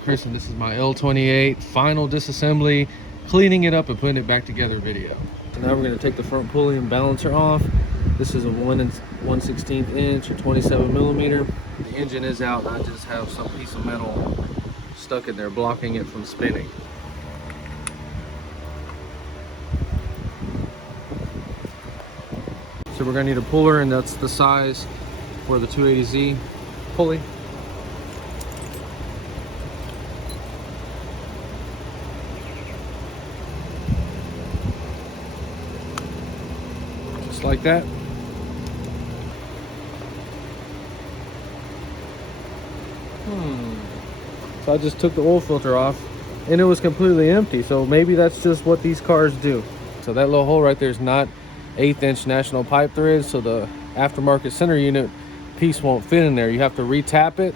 Chris, and this is my L28 final disassembly, cleaning it up and putting it back together video. So now we're going to take the front pulley and balancer off. This is a 1/116 inch or 27 millimeter. The engine is out, and I just have some piece of metal stuck in there blocking it from spinning. So we're going to need a puller, and that's the size for the 280Z pulley. Just like that. So I just took the oil filter off and it was completely empty. So maybe that's just what these cars do. So that little hole right there is not 1/8 inch national pipe thread, so the aftermarket center unit piece won't fit in there. You have to re-tap it.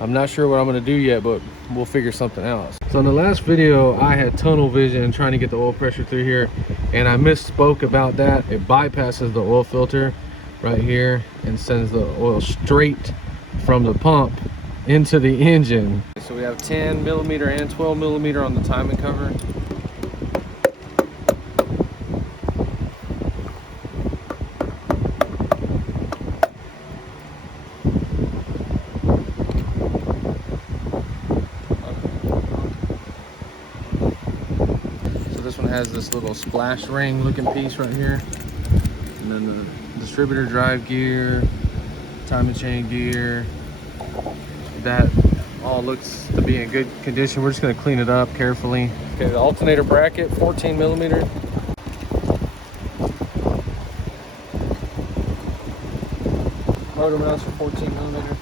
I'm not sure what I'm going to do yet, but we'll figure something else. So in the last video I had tunnel vision trying to get the oil pressure through here, and I misspoke about that. It bypasses the oil filter right here and sends the oil straight from the pump into the engine. So we have 10 millimeter and 12 millimeter on the timing cover. So this one has this little splash ring looking piece right here, and then the distributor drive gear, timing chain gear. That all looks to be in good condition. We're just going to clean it up carefully. Okay, the alternator bracket, 14 millimeter. Motor mounts are 14 millimeter.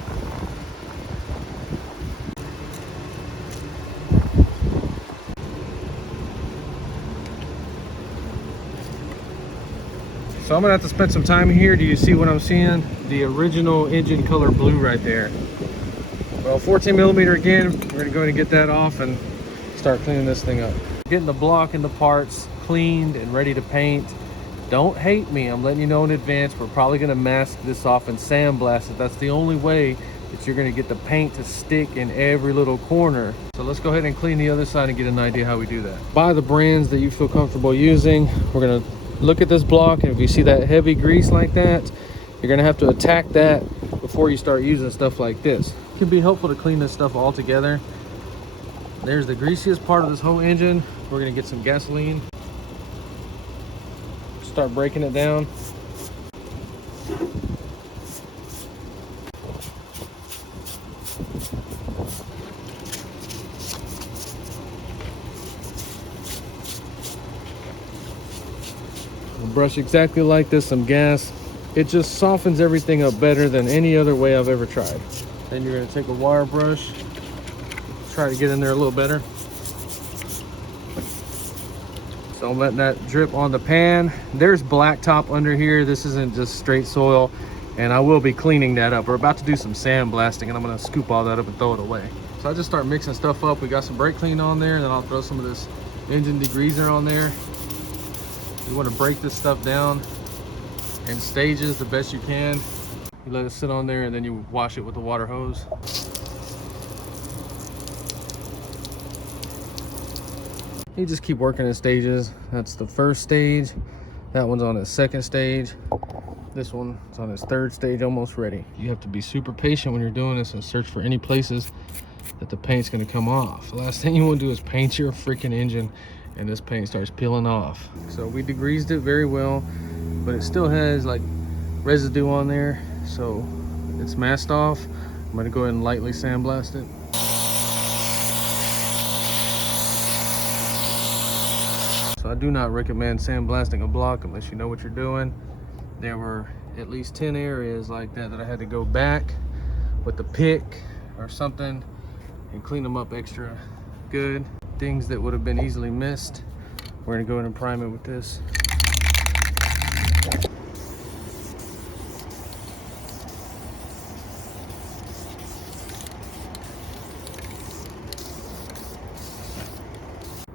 So I'm gonna have to spend some time here. Do you see what I'm seeing? The original engine color blue right there. Well, 14 millimeter again. We're gonna go ahead and get that off and start cleaning this thing up. Getting the block and the parts cleaned and ready to paint. Don't hate me, I'm letting you know in advance. We're probably gonna mask this off and sandblast it. That's the only way that you're gonna get the paint to stick in every little corner. So let's go ahead and clean the other side and get an idea how we do that. Buy the brands that you feel comfortable using. We're gonna look at this block, and if you see that heavy grease like that, you're gonna have to attack that before you start using stuff like this. It can be helpful to clean this stuff all together. There's the greasiest part of this whole engine. We're gonna get some gasoline, start breaking it down. We'll brush exactly like this, some gas. It just softens everything up better than any other way I've ever tried. Then you're gonna take a wire brush, try to get in there a little better. So I'm letting that drip on the pan. There's blacktop under here. This isn't just straight soil, and I will be cleaning that up. We're about to do some sandblasting, and I'm gonna scoop all that up and throw it away. So I just start mixing stuff up. We got some brake clean on there, and then I'll throw some of this engine degreaser on there. You wanna break this stuff down in stages the best you can. You let it sit on there, and then you wash it with the water hose. You just keep working in stages. That's the first stage. That one's on its second stage. This one is on its third stage, almost ready. You have to be super patient when you're doing this and search for any places that the paint's gonna come off. The last thing you wanna do is paint your freaking engine and this paint starts peeling off. So we degreased it very well, but it still has like residue on there, so it's masked off. I'm gonna go ahead and lightly sandblast it. So I do not recommend sandblasting a block unless you know what you're doing. There were at least 10 areas like that that I had to go back with the pick or something and clean them up extra good. Things that would have been easily missed. We're gonna go ahead and prime it with this.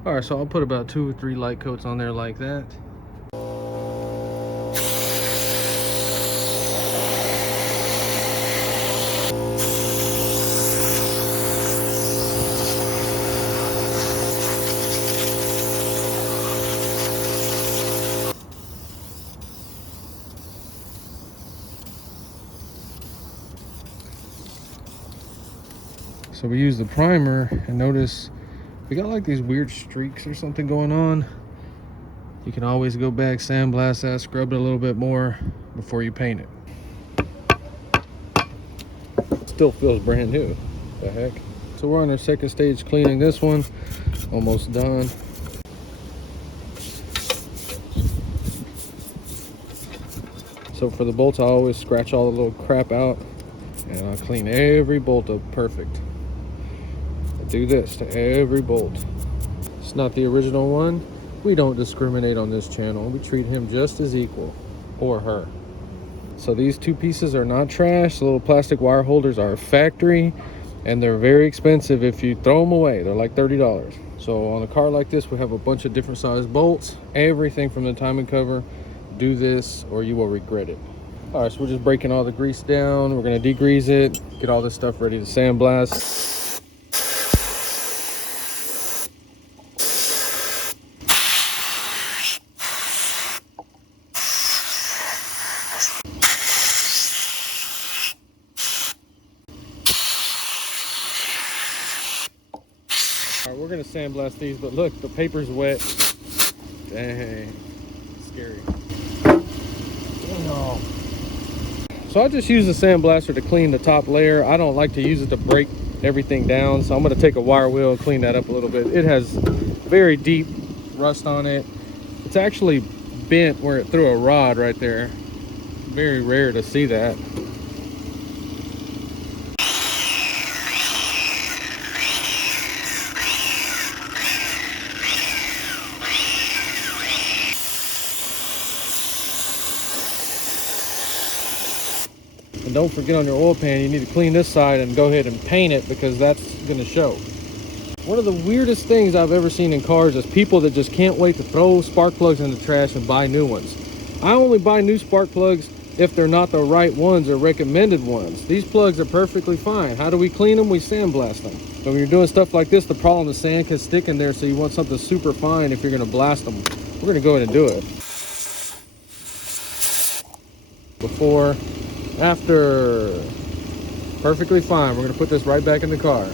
All right, so I'll put about 2 or 3 light coats on there like that. So we use the primer, and notice we got like these weird streaks or something going on. You can always go back, sandblast that, scrub it a little bit more before you paint it. Still feels brand new. What the heck? So we're on our second stage cleaning this one. Almost done. So for the bolts, I always scratch all the little crap out and I clean every bolt up perfect. I do this to every bolt. It's not the original one. We don't discriminate on this channel. We treat him just as equal, or her. So these two pieces are not trash. The little plastic wire holders are factory, and they're very expensive if you throw them away. They're like $30. So on a car like this, we have a bunch of different size bolts, everything from the timing cover. Do this or you will regret it. All right, so we're just breaking all the grease down. We're gonna degrease it, get all this stuff ready to sandblast. All right, we're gonna sandblast these, but look, the paper's wet. Dang, scary. No. So I just use the sandblaster to clean the top layer. I don't like to use it to break everything down, so I'm going to take a wire wheel and clean that up a little bit. It has very deep rust on it. It's actually bent where it threw a rod right there. Very rare to see that. And don't forget, on your oil pan, you need to clean this side and go ahead and paint it, because that's going to show. One of the weirdest things I've ever seen in cars is people that just can't wait to throw spark plugs in the trash and buy new ones. I only buy new spark plugs if they're not the right ones or recommended ones. These plugs are perfectly fine. How do we clean them? We sandblast them. But when you're doing stuff like this, the problem, the sand can stick in there, so you want something super fine if you're going to blast them. We're going to go ahead and do it. Before, after, perfectly fine. We're going to put this right back in the car.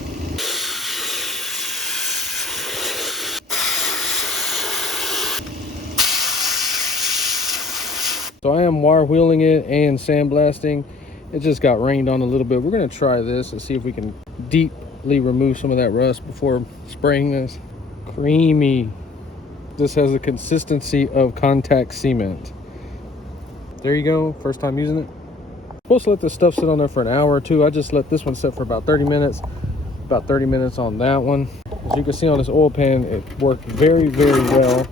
So I am wire wheeling it and sandblasting. It just got rained on a little bit. We're going to try this and see if we can deeply remove some of that rust before spraying this. Creamy. This has the consistency of contact cement. There you go. First time using it. Supposed to let this stuff sit on there for an hour or two. I just let this one sit for about 30 minutes. About 30 minutes on that one. As you can see on this oil pan, it worked very, very well.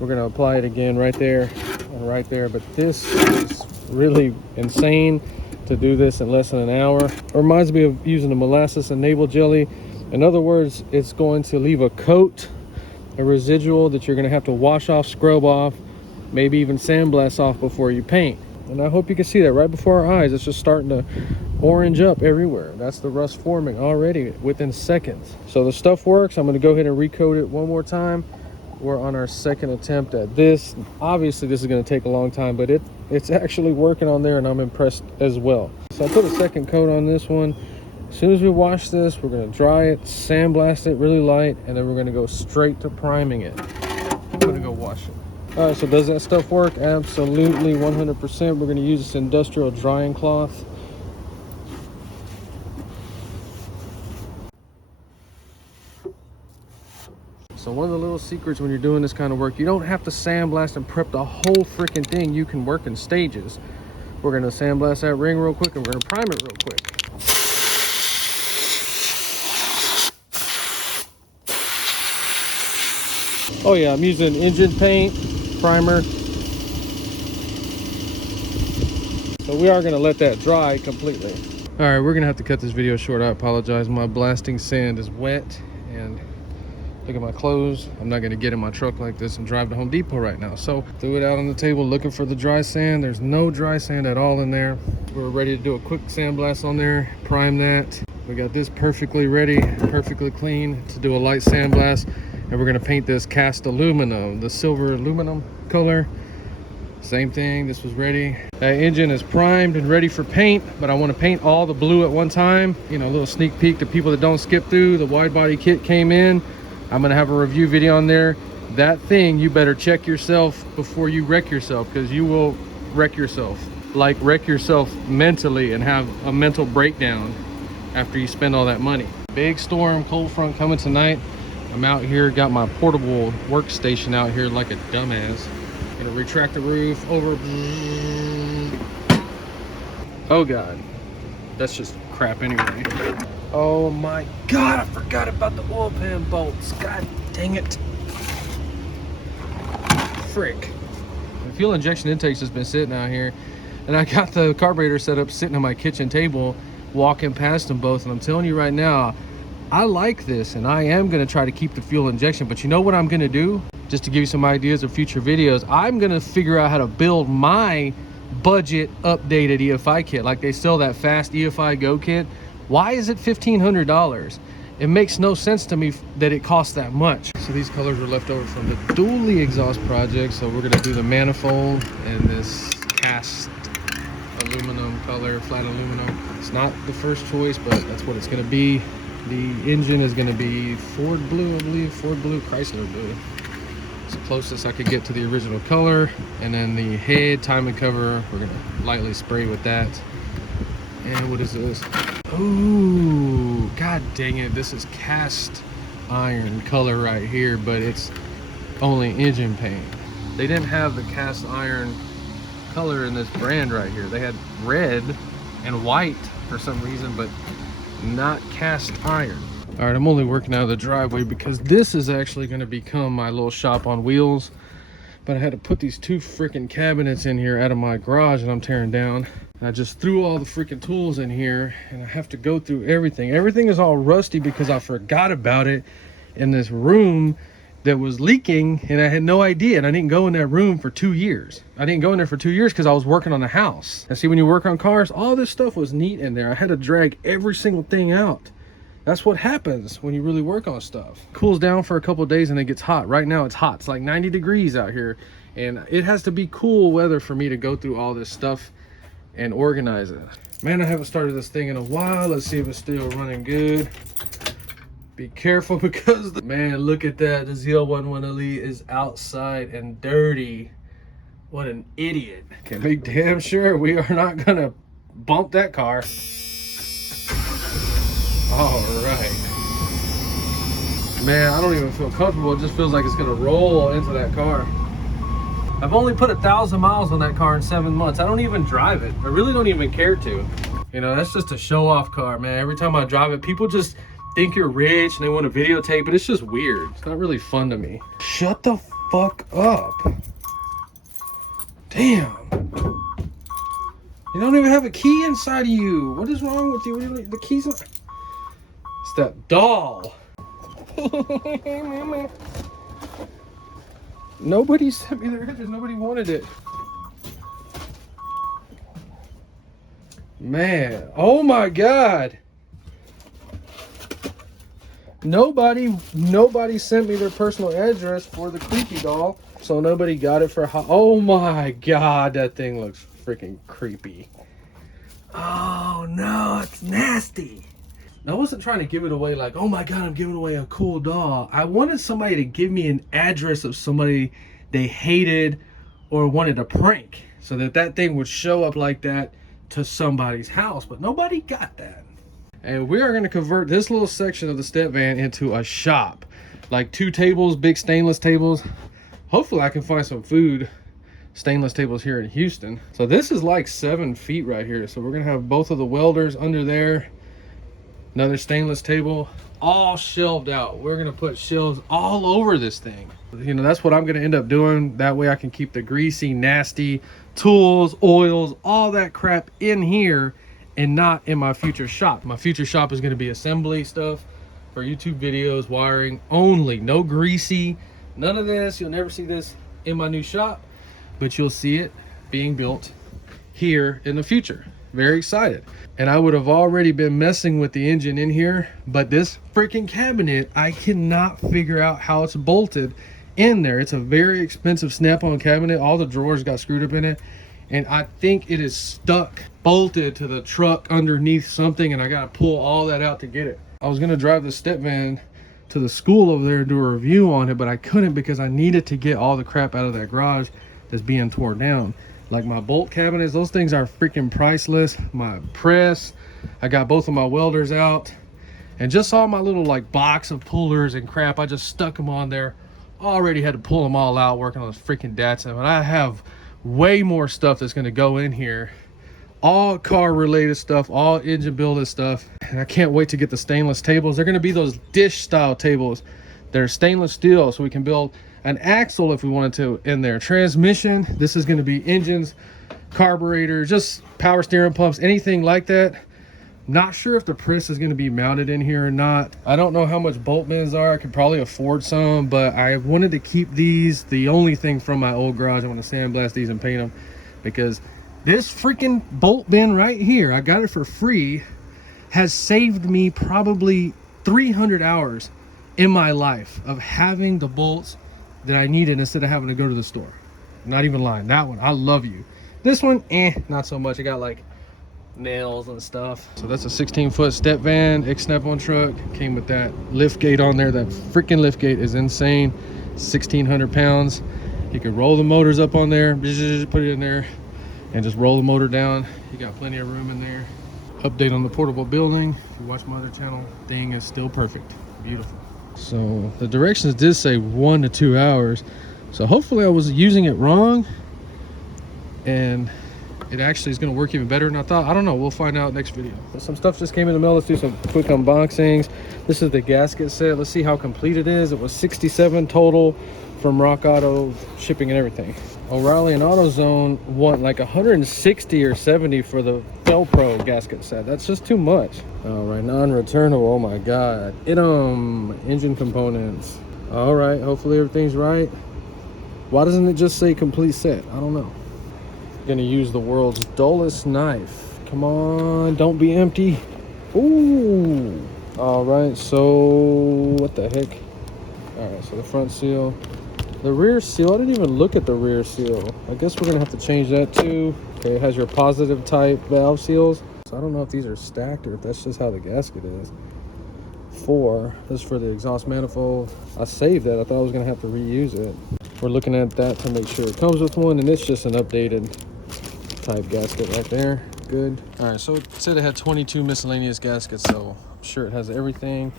We're going to apply it again right there and right there. But this is really insane to do this in less than an hour. It reminds me of using the molasses and navel jelly. In other words, it's going to leave a coat, a residual that you're going to have to wash off, scrub off, maybe even sandblast off before you paint. And I hope you can see that right before our eyes. It's just starting to orange up everywhere. That's the rust forming already within seconds. So the stuff works. I'm going to go ahead and recoat it one more time. We're on our second attempt at this. Obviously this is going to take a long time, but it's actually working on there, and I'm impressed as well. So I put a second coat on this one. As soon as we wash this, we're going to dry it, sandblast it really light, and then we're going to go straight to priming it. I'm going to go wash it. All right, so does that stuff work? Absolutely, 100%. We're going to use this industrial drying cloth. So one of the little secrets when you're doing this kind of work, you don't have to sandblast and prep the whole freaking thing. You can work in stages. We're going to sandblast that ring real quick, and we're going to prime it real quick. Oh yeah, I'm using engine paint, primer. So we are going to let that dry completely. All right, we're going to have to cut this video short. I apologize. My blasting sand is wet, and look at my clothes. I'm not going to get in my truck like this and drive to Home Depot right now. So threw it out on the table looking for the dry sand. There's no dry sand at all in there. We're ready to do a quick sandblast on there, prime that. We got this perfectly ready, perfectly clean to do a light sandblast. And we're going to paint this cast aluminum, the silver aluminum color. Same thing, this was ready. That engine is primed and ready for paint, but I want to paint all the blue at one time. You know, a little sneak peek to people that don't skip through. The wide body kit came in. I'm gonna have a review video on there. That thing, you better check yourself before you wreck yourself, because you will wreck yourself. Like wreck yourself mentally and have a mental breakdown after you spend all that money. Big storm, cold front coming tonight. I'm out here, got my portable workstation out here like a dumbass. Gonna retract the roof over. Oh God, that's just crap anyway. Oh my God, I forgot about the oil pan bolts. God dang it. Frick. The fuel injection intake's just been sitting out here, and I got the carburetor set up sitting on my kitchen table, walking past them both, and I'm telling you right now, I like this, and I am gonna try to keep the fuel injection. But you know what I'm gonna do? Just to give you some ideas of future videos, I'm gonna figure out how to build my budget updated EFI kit. Like they sell that fast EFI Go kit. Why is it $1,500? It makes no sense to me that it costs that much. So these colors were left over from the dually exhaust project. So we're gonna do the manifold and this cast aluminum color, flat aluminum. It's not the first choice, but that's what it's gonna be. The engine is gonna be Ford blue, I believe, Ford blue, Chrysler blue. It's the closest I could get to the original color. And then the head timing cover, we're gonna lightly spray with that. And what is this? Ooh, God dang it. This is cast iron color right here, but it's only engine paint. They didn't have the cast iron color in this brand right here. They had red and white for some reason, but not cast iron. All right, I'm only working out of the driveway because this is actually going to become my little shop on wheels. But I had to put these two freaking cabinets in here out of my garage that I'm tearing down. And I just threw all the freaking tools in here, and I have to go through everything. Everything is all rusty because I forgot about it in this room that was leaking, and I had no idea. And I didn't go in that room for 2 years. I didn't go in there for 2 years because I was working on the house. And see, when you work on cars, all this stuff was neat in there. I had to drag every single thing out. That's what happens when you really work on stuff. Cools down for a couple of days and it gets hot. Right now it's hot. It's like 90 degrees out here, and it has to be cool weather for me to go through all this stuff and organize it. Man, I haven't started this thing in a while. Let's see if it's still running good. Be careful because man, look at that. The ZL11 Elite is outside and dirty. What an idiot. Can be damn sure we are not gonna bump that car. All right. Man, I don't even feel comfortable. It just feels like it's gonna roll into that car. I've only put 1,000 miles on that car in 7 months. I don't even drive it. I really don't even care to. You know, that's just a show-off car, man. Every time I drive it, people just think you're rich and they want to videotape it. It's just weird. It's not really fun to me. Shut the fuck up. Damn. You don't even have a key inside of you. What is wrong with you? The keys are... It's that doll. Nobody sent me their pictures. Nobody wanted it. Man, oh my God. Nobody sent me their personal address for the creepy doll, so nobody got it for oh my God, that thing looks freaking creepy. Oh no, it's nasty. I wasn't trying to give it away like, oh my God, I'm giving away a cool doll. I wanted somebody to give me an address of somebody they hated or wanted to prank, so that thing would show up like that to somebody's house, but nobody got that. And we are going to convert this little section of the step van into a shop. Like 2 tables, big stainless tables. Hopefully I can find some food stainless tables here in Houston. So this is like 7 feet right here. So we're going to have both of the welders under there. Another stainless table, all shelved out. We're going to put shelves all over this thing. You know, that's what I'm going to end up doing. That way I can keep the greasy, nasty tools, oils, all that crap in here and not in my future shop. My future shop is going to be assembly stuff for YouTube videos, wiring only. No greasy, none of this. You'll never see this in my new shop, but you'll see it being built here in the future. Very excited. And I would have already been messing with the engine in here, but this freaking cabinet, I cannot figure out how it's bolted in there. It's a very expensive snap-on cabinet. All the drawers got screwed up in it, and I think it is stuck, bolted to the truck underneath something, and I gotta pull all that out to get it. I was gonna drive the step van to the school over there and do a review on it, but I couldn't because I needed to get all the crap out of that garage that's being torn down. Like my bolt cabinets, those things are freaking priceless. My press, I got both of my welders out, and just all my little like box of pullers and crap, I just stuck them on there. Already had to pull them all out working on this freaking Datsun, and I have way more stuff that's going to go in here, all car related stuff, all engine building stuff. And I can't wait to get the stainless tables. They're going to be those dish style tables. They're stainless steel, so we can build an axle if we wanted to in there. Transmission, this is going to be engines, carburetor, just power steering pumps, anything like that. Not sure if the press is going to be mounted in here or not. I don't know how much bolt bends are. I could probably afford some, but I wanted to keep these the only thing from my old garage. I want to sandblast these and paint them, because this freaking bolt bend right here, I got it for free, has saved me probably 300 hours in my life of having the bolts that I needed instead of having to go to the store. Not even lying. That one, I love you. This one, not so much. I got like nails and stuff. So that's a 16-foot step van, snap-on truck. Came with that lift gate on there. That freaking lift gate is insane. 1,600 pounds. You could roll the motors up on there, put it in there, and just roll the motor down. You got plenty of room in there. Update on the portable building. If you watch my other channel, thing is still perfect. Beautiful. So the directions did say 1 to 2 hours. So hopefully I was using it wrong, and it actually is going to work even better than I thought. I don't know. We'll find out next video. Some stuff just came in the mail. Let's do some quick unboxings. This is the gasket set. Let's see how complete it is. It was $67 total from Rock Auto, shipping and everything. O'Reilly and AutoZone want like 160 or 70 for the Velcro gasket set. That's just too much. All right, non-returnable. Oh my God. Engine components. All right, hopefully everything's right. Why doesn't it just say complete set? I don't know. Gonna use the world's dullest knife. Come on, don't be empty. Ooh. All right, so what the heck? All right, so the front seal, the rear seal. I didn't even look at the rear seal. I guess we're gonna have to change that too. Okay, it has your positive type valve seals. So I don't know if these are stacked or if that's just how the gasket is. 4. This is for the exhaust manifold. I saved that. I thought I was gonna have to reuse it. We're looking at that to make sure it comes with one, and it's just an updated type gasket right there. Good. All right, so it said it had 22 miscellaneous gaskets, so I'm sure it has everything.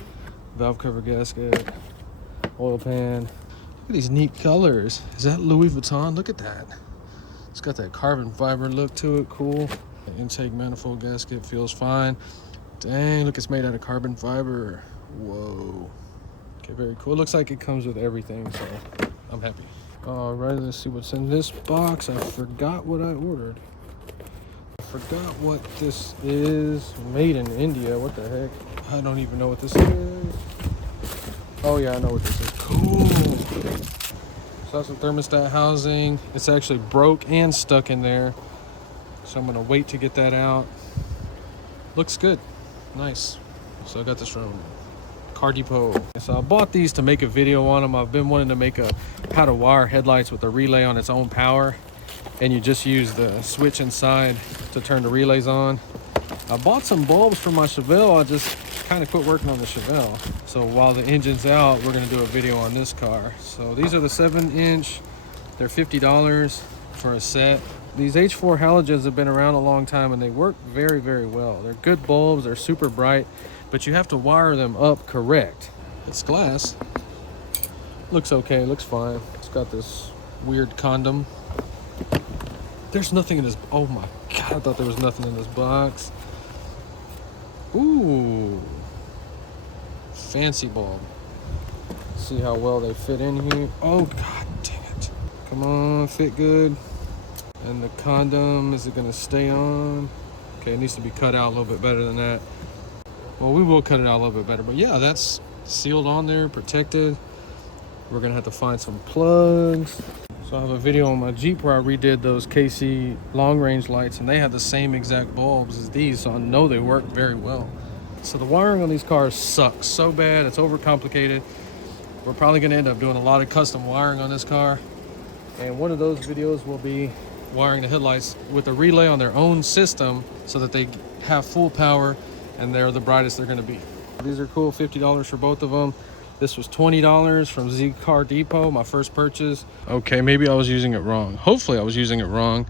Valve cover gasket, oil pan. Look at these neat colors. Is that Louis Vuitton? Look at that. It's got that carbon fiber look to it. Cool. The intake manifold gasket feels fine. Dang, look, it's made out of carbon fiber. Whoa. Okay, very cool. It looks like it comes with everything, so I'm happy. All right, let's see what's in this box. I forgot what I ordered. I forgot what this is. Made in India. What the heck? I don't even know what this is. Oh yeah, I know what this is. Cool. So that's some thermostat housing. It's actually broke and stuck in there, so I'm gonna wait to get that out. Looks good. Nice. So I got this from Car Depot. So I bought these to make a video on them. I've been wanting to make a how to wire headlights with a relay on its own power, and you just use the switch inside to turn the relays on. I bought some bulbs for my Chevelle. I just kind of quit working on the Chevelle. So while the engine's out, we're gonna do a video on this car. So these are the 7-inch. They're $50 for a set. These H4 halogens have been around a long time, and they work very, very well. They're good bulbs. They're super bright, but you have to wire them up correct. It's glass. Looks okay. Looks fine. It's got this weird condom. There's nothing in this. Oh my God, I thought there was nothing in this box. Ooh. Fancy bulb. See how well they fit in here. Oh God dang it. Come on, fit good. And the condom, is it gonna stay on? Okay, it needs to be cut out a little bit better than that. Well, we will cut it out a little bit better, but yeah, that's sealed on there, protected. We're gonna have to find some plugs. So I have a video on my Jeep where I redid those KC long range lights, and they had the same exact bulbs as these, so I know they work very well. So the wiring on these cars sucks so bad, it's overcomplicated. we're probably going to end up doing a lot of custom wiring on this car. And one of those videos will be wiring the headlights with a relay on their own system so that they have full power and they're the brightest they're going to be. These are cool, $50 for both of them. This was $20 from Z Car Depot, my first purchase. Okay, maybe I was using it wrong. Hopefully I was using it wrong.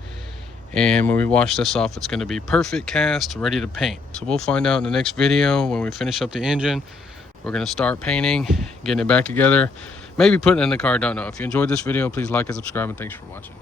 And when we wash this off, it's going to be perfect cast, ready to paint. So we'll find out in the next video when we finish up the engine. We're going to start painting, getting it back together, maybe putting it in the car, don't know. If you enjoyed this video, please like and subscribe, and thanks for watching.